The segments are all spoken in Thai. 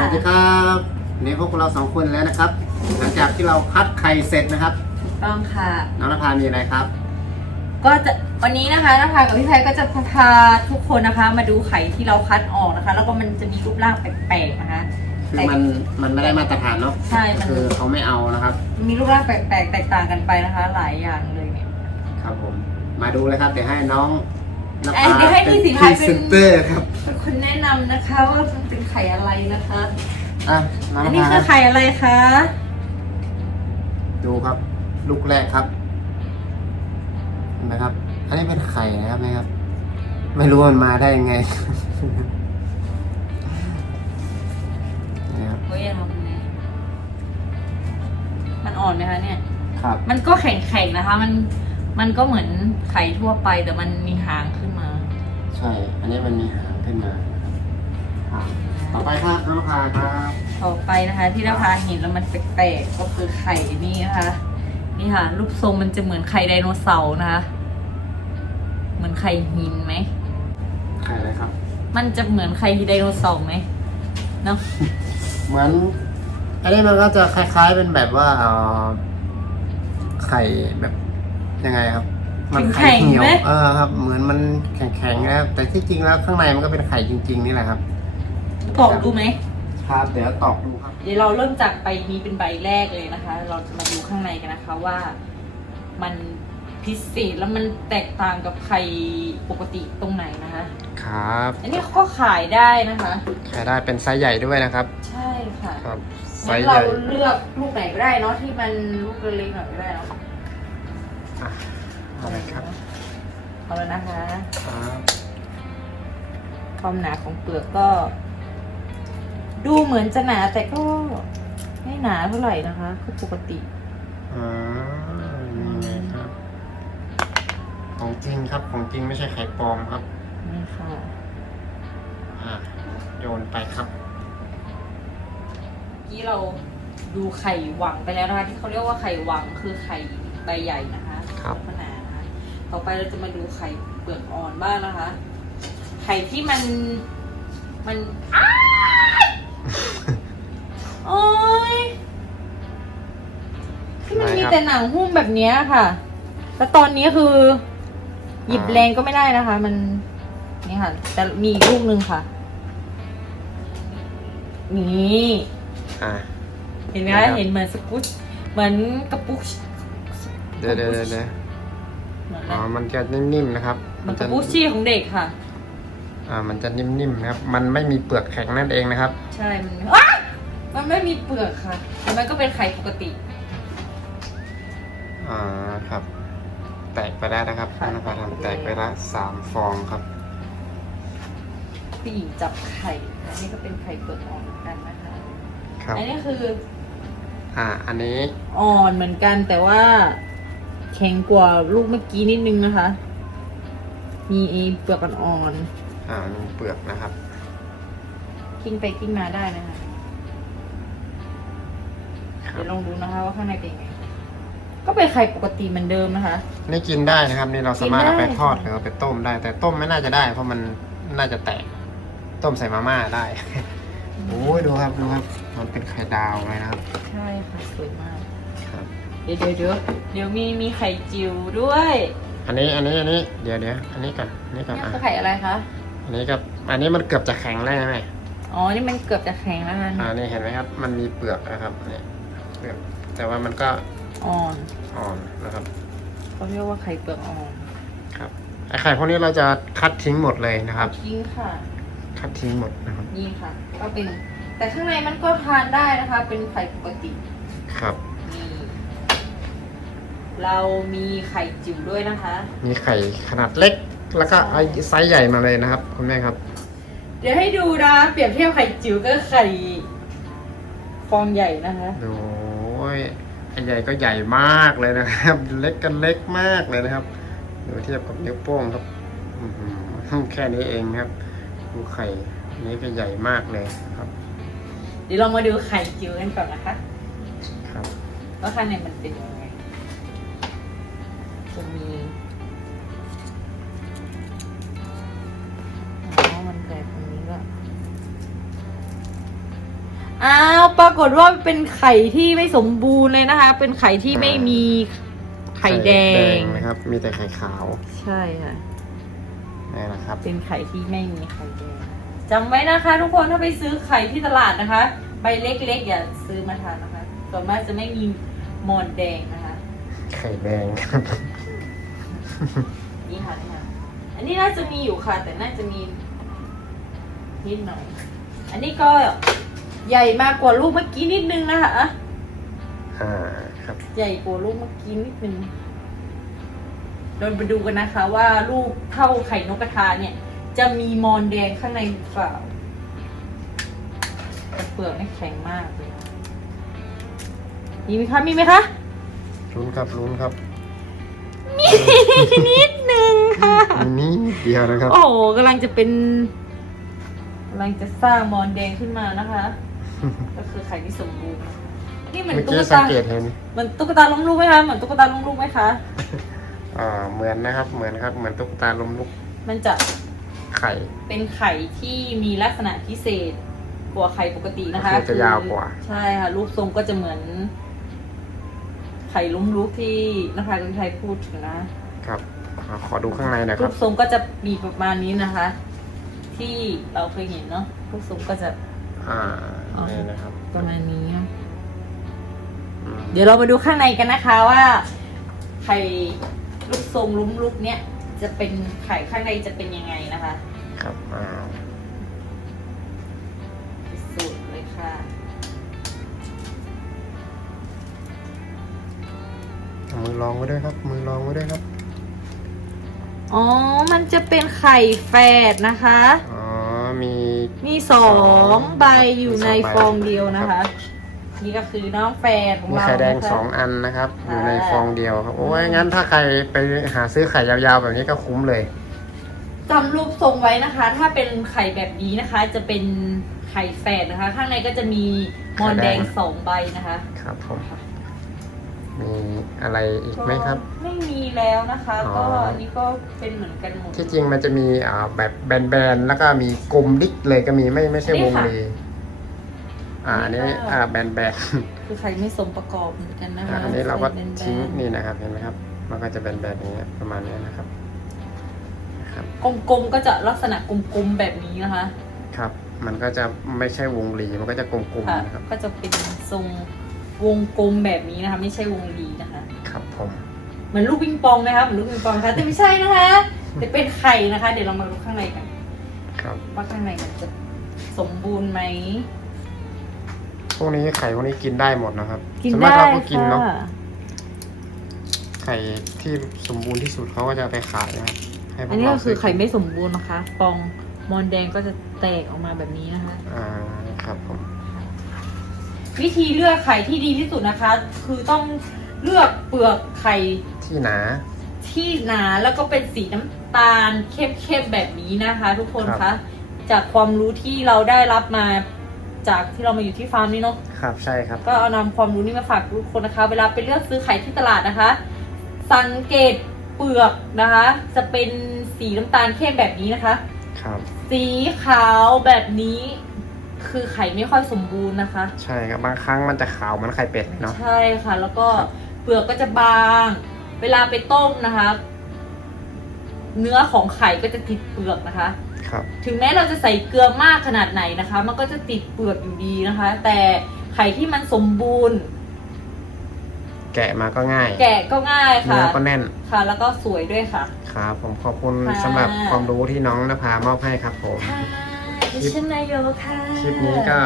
สวัสดีครับวันนี่พวกเราสองคนแล้วนะครับ หลังจากที่เราคัดไข่เสร็จนะครับ ต้องค่ะ น้องนภามีอะไรครับ ก็จะวันนี้นะคะนภากับพี่ไพก็จะพาทุกคนนะคะ มาดูไข่ที่เราคัดออกนะคะ แล้วก็มันจะมีรูปร่างแปลกๆนะคะคือมันมันไม่ได้มาตรฐานเนาะใช่มันคือเขาไม่เอานะครับ มีรูปร่างแปลกๆแตกต่างกันไปนะคะ หลายอย่างเลยเนี่ยครับผมมาดูเลยครับเดี๋ยวให้น้อง นเอ้ภายเดี๋ยวให้เป็พี่นสิพพารีเป็น เซนเตอร์ครับเป็นคนแนะนำนะคะว่ามันเป็นไข่อะไรนะคะ อะน้องอันนนี้ภาคือไข่อะไรคะ ดูครับ ลูกแรกครับเห็นไหมครับ อันนี้เป็นไข่นะครับนะครับ ไม่รู้ว่ามันมาได้ยังไงนี่ครับเฮ้ยทำไงมันอ่อนไหมคะเนี่ย ครับ มันก็แข็งๆนะคะ มัน มันก็เหมือนไข่ทั่วไปแต่มันมีหางขึ้นมา ใช่ อันนี้มันมีหางขึ้นมาอะต่อไปครับน้องนภาครับต่อไปนะคะ ที่นภาเห็นแล้วมันแปลกๆก็คือไข่นี่นะคะนี่ค่ะ รูปทรงมันจะเหมือนไข่ไดโนเสาร์นะคะ เหมือนไข่หินไหม ไข่อะไรครับ มันจะเหมือนไข่ไดโนเสาร์ไหมเนาะเหมือน อันนี้มันก็จะคล้ายๆเป็นแบบว่าเอ่อไข่แบบ ยังไงครับ มัไข่เหี่ยว เออครับ เหมือนมันแข็งๆนะครับ แต่ที่จริงแล้วข้างในมันก็เป็นไข่จริง ๆ นี่แหละครับตอกดูไหมครับเดี๋ยวตอกดูครับ เดี๋ยวเราเริ่มจากใบนี้เป็นใบแรกเลยนะคะ เราจะมาดูข้างในกันนะคะว่ามันพิเศษแล้วมันแตกต่างกับไข่ปกติตรงไหนนะคะ ครับ อันนี้เขาก็ขายได้นะคะ ขายได้เป็นไซส์ใหญ่ด้วยนะครับ ใช่ค่ะ ครับ ไซงั้นส์ใหเราญ่เลือกลูกไหนก็ได้เนาะที่มันลูกเล็กๆหน่อยก็ได้เนาะ อะเอาเลยครับเอาแล้วนะคะ ครับความหนาของเปลือกก็ ดูเหมือนจะหนาแต่ก็ไม่หนาเท่าไหร่นะคะคือปกติ อ่านี่ไงครับ ของจริงครับของจริงไม่ใช่ไข่ปลอมครับ นี่ค่ะ อะโยนไปครับเมื่อกี้เราดูไข่หวังไปแล้วนะคะที่เขาเรียกว่าไข่หวังคือไข่ใบใหญ่นะ คะครับขนาดนะคะต่อไปเราจะมาดูไข่เปลือกอ่อนบ้างนะคะ ไข่ที่มันมันอ้ายโอ้ยที่มันมีอะไรครับแต่หนังหุ้มแบบเนี้ยค่ะ แล้วตอนนี้คือ หยิบแรงก็ไม่ได้นะคะ มันนี่ค่ะ แต่มีอีกลูกหนึ่งค่ะ นี่อะเห็นไหมครัคะบเห็นเหมือนสกุชเหมือนกระปุก เดี๋ยวเดี๋ยวเดี๋ยวเดี๋ยวเหมือนอ๋ออะไรมันจะนิ่มๆนะครับเหมือนกระปุกชี่ของเด็กค่ะ อ่า มันจะนิ่มๆนะครับ มันไม่มีเปลือกแข็งนั่นเองนะครับ ใช่ มันไม่ว้ายมันไม่มีเปลือกค่ะแต่มันก็เป็นไข่ปกติ อ่า ครับ แตกไปแล้วนะครับค่ะน้องนภาทำแตกไปละสามฟองครับผู้หญิงจับไข่ อันนี้ก็เป็นไข่เปลือกอ่อนเหมือนกันนะคะ ครับ อันนี้คือ อ่า อันนี้ อ่อนเหมือนกันแต่ว่า แข็งกว่าลูกเมื่อกี้นิดนึงนะคะ มีเปลือกอ่อนอ่ามีเปลือกนะครับๆกิ้งไปกิ้งมาได้นะคะครัเดี๋บยวลองดูนะคะว่าข้างในเป็นยังไง ก็เป็นไข่ปกติเหมือนเดิมนะคะ นี่กินได้นะครับ นี่เราสามารถกินเอาได้ไปทอดหรือเอาไปต้มได้ แต่ต้มไม่น่าจะได้ เพราะมันน่าจะแตก ต้มใส่มาม่าได้ โอ้ยดูครับดูครับ มันเป็นไข่ดาวเลยนะครับ ใช่ค่ะสวยมากครับ เดี๋ยวเดี๋ยวเดี๋ยวเดี๋ยวมีมีไข่จิ๋วด้วยอันนี้อันนี้อันนี้เดี๋ยวเดี๋ยวอันนี้ก่อนอันนี้ก่อนนี่อะคือไข่อะไรคะอันนี้กับอันนี้มันเกือบจะแข็งแล้วไหมอ๋อนี่มันเกือบจะแข็งแล้วนะอ่านี่เห็นไหมครับ มันมีเปลือกนะครับเนี่ยเปลือกแต่ว่ามันก็อ่อนอ่อนนะครับเขาเรียกว่าไข่เปลือกอ่อนครับไอ้ไข่พวกนี้เราจะคัดทิ้งหมดเลยนะครับทิ้งค่ะ คัดทิ้งหมดนะครับนี่ค่ะ ก็เป็น แต่ข้างในมันก็ทานได้นะคะ เป็นไข่ปกติครับนี่ เรามีไข่จิ๋วด้วยนะคะ มีไข่ขนาดเล็ก แล้วก็ไอ้ไซส์ใหญ่มาเลยนะครับคุณแม่ครับ เดี๋ยวให้ดูนะ เปรียบเทียบไข่จิ๋วกับไข่ฟองใหญ่นะคะโอ้ยไอ้ใหญ่ก็ใหญ่มากเลยนะครับ เล็กกันเล็กมากเลยนะครับดูเทียบกับนิ้วโป้งครับอื้อหือแค่นี้เองนะครับ ดูไข่อันนี้ก็ใหญ่มากเลยครับ เดี๋ยวเรามาดูไข่จิ๋วกันก่อนนะคะ ครับว่าข้างในมันเป็นยังไง จะมีอ๋อมันแตกตรงนี้ก็อ้าวปรากฏว่าเป็นไข่ที่ไม่สมบูรณ์เลยนะคะ เป็นไข่ที่ไม่มีไข่แดงนะครับ มีแต่ไข่ขาว ใช่ค่ะนี่นะครับ เป็นไข่ที่ไม่มีไข่แดงจำไว้นะคะ ทุกคนถ้าไปซื้อไข่ที่ตลาดนะคะ ใบเล็กๆอย่าซื้อมาทานนะคะส่วนมากจะไม่มีมอนแดงนะคะ ไข่แดงครับ นี่ค่ะนี่ค่ะอันนี้น่าจะมีอยู่ค่ะ แต่น่าจะมีนิดหน่อย อันนี้ก็ใหญ่มากกว่าลูกเมื่อกี้นิดนึงนะคะอ่าครับใหญ่กว่าลูกเมื่อกี้นิดนึงเราไปดูกันนะคะ ว่าลูกเท่าไข่นกกระทาเนี่ย จะมีมอนแดงข้างในหรือเปล่าแต่เปลือกนี่แข็งมากเลยมีไหมคะ มีไหมคะ ลุ้นครับลุ้นครับ มีนิดนึงค่ะมีนิดเดียวนะครับ โอ้โหกำลังจะเป็นกำลังจะสร้างมอนแดงขึ้นมานะคะ ก็คือไข่ที่สมบูรณ์นี่เหมือนเมื่อตุ๊กี้กสังตาเกตเห็นเหมือนตุ๊กตาล้มลุกไหมคะเหมือนตุ๊กตาล้มลุกไหมคะอ่าเหมือนนะครับ เหมือนครับ เหมือนตุ๊กตาลมลุกมันจะไข่เป็นไข่ที่มีลักษณะพิเศษกว่าไข่ปกตินะคะก็คือจะยาวกว่า ใช่ค่ะรูปทรงก็จะเหมือน ไข่ล้มลุกที่นภาคุณไทยพูดถึงนะครับอ่าขอดูข้างในหนะครูรับ ปทรงก็จะมีประมาณนี้นะคะ ที่เราเคยเห็นเนาะรูปทรงก็จะอ่าอ๋อนี่นะครับประมาณนี้ อืมเดี๋ยวเรามาดูข้างในกันนะคะว่า ไข่ลูกทรงลุ้มลุกเนี่ย จะเป็นไข่ข้างในจะเป็นยังไงนะคะ ครับอ่า มือลองไว้ด้วยครับ มือลองไว้ด้วยครับ อ๋อ มันจะเป็นไข่แฝดนะคะ อ๋อ มีมีสองใบอยู่ในมีสองใบฟองเดียวนะคะ นี่ก็คือน้องแฝดของมีเราไข่แดงนะคะ สองอันนะครับ อยู่ในอ่าฟองเดียวครับ โอ้ยงั้นถ้าใครไปหาซื้อไข่ยาวๆแบบนี้ก็คุ้มเลย จำรูปทรงไว้นะคะ ถ้าเป็นไข่แบบนี้นะคะ จะเป็นไข่แฝดนะคะ ข้างในก็จะมีมอนแดงไข่แดงสองใบนะคะ ครับผม มีอะไรอีกไหมครับก็ไม่มีแล้วนะคะอ๋อก็อันนี้ก็เป็นเหมือนกันหมด ที่จริงมันจะมีอ่าแบบแบนๆแล้วก็มีกลมดิกเลยก็มีไม่ไม่ใช่นี่วงค่ะรีอ่าอันนี้อันนี้ก็อ่าแบนๆคือไข่ไม่สมประกอบเหมือนกันนะคะอ่าอันนี้เราก็ไข่แบนๆทิ้งนี่นะครับเห็นไหมครับ มันก็จะแบนๆอย่างเงี้ยประมาณนี้นะครับนะครับกลมๆก็จะลักษณะกลมๆแบบนี้นะคะ ครับ มันก็จะไม่ใช่วงรีมันก็จะกลมค่ะๆนะครับ ก็จะเป็นทรง วงกลมแบบนี้นะคะ ไม่ใช่วงรีนะคะ ครับผมเหมือนลูกปิงปองนะคะเหมือนลูกปิงปองนะคะแต่ไม่ใช่นะคะแต่เป็นไข่นะคะ เดี๋ยวเรามาดูข้างในกัน ครับว่าข้างในมันจะสมบูรณ์ไหมพวกนี้ไข่พวกนี้กินได้หมดนะครับกินส่วนมากได้เราก็กินเนาะค่ะไข่ที่สมบูรณ์ที่สุดเขาก็จะเอาไปขายนะครับให้พวอันนี้เราก็คือซื้ไข่ไม่สมบูรณ์นะคะฟองมอนแดงก็จะแตกออกมาแบบนี้นะคะ อ่าครับผม วิธีเลือกไข่ที่ดีที่สุดนะคะ คือต้องเลือกเปลือกไข่ที่หนา ที่หนาแล้วก็เป็นสีน้ำตาลเข้มๆแบบนี้นะคะ ทุกคนครัคะบจากความรู้ที่เราได้รับมาจากที่เรามาอยู่ที่ฟาร์มนี่เนาะครับใช่ครับ ก็เอานำความรู้นี้มาฝากทุกคนนะคะ เวลาไปเลือกซื้อไข่ที่ตลาดนะคะ สังเกตเปลือกนะคะ จะเป็นสีน้ำตาลเข้มแบบนี้นะคะ ครับ สีขาวแบบนี้ คือไข่ไม่ค่อยสมบูรณ์นะคะ ใช่ครับบางครั้งมันจะขาวเหมือนไข่เป็ดเนาะใช่ค่ะ แล้วก็ครับเปลือกก็จะบาง เวลาไปต้มนะคะ เนื้อของไข่ก็จะติดเปลือกนะคะ ครับ ถึงแม้เราจะใส่เกลือมากขนาดไหนนะคะ มันก็จะติดเปลือกอยู่ดีนะคะ แต่ไข่ที่มันสมบูรณ์ แกะมาก็ง่าย แกะก็ง่ายเนื้ค่ะอก็แน่นค่ะ แล้วก็สวยด้วยค่ะ ครับผมขอบคุณค่ะ สำหรับความรู้ที่น้องนภามอบให้ครับผม ค่ะ ดิฉันนายโยค่ะคลิปนี้ก็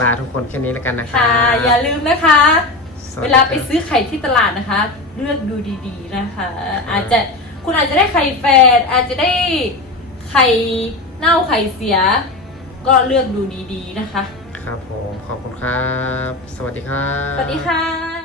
ลาทุกคนแค่นี้แล้วกันนะครัค่ะบอย่าลืมนะคะสสเวดีลาครับไปซื้อไข่ที่ตลาดนะคะ เลือกดูดีๆนะคะ อาจจะคุณอาจจะได้ไข่แฝดอาจจะได้ไข่เน่าไข่เสีย ก็เลือกดูดีๆนะคะ ครับผมขอบคุณครับ สวัสดีครับ สวัสดีค่ะ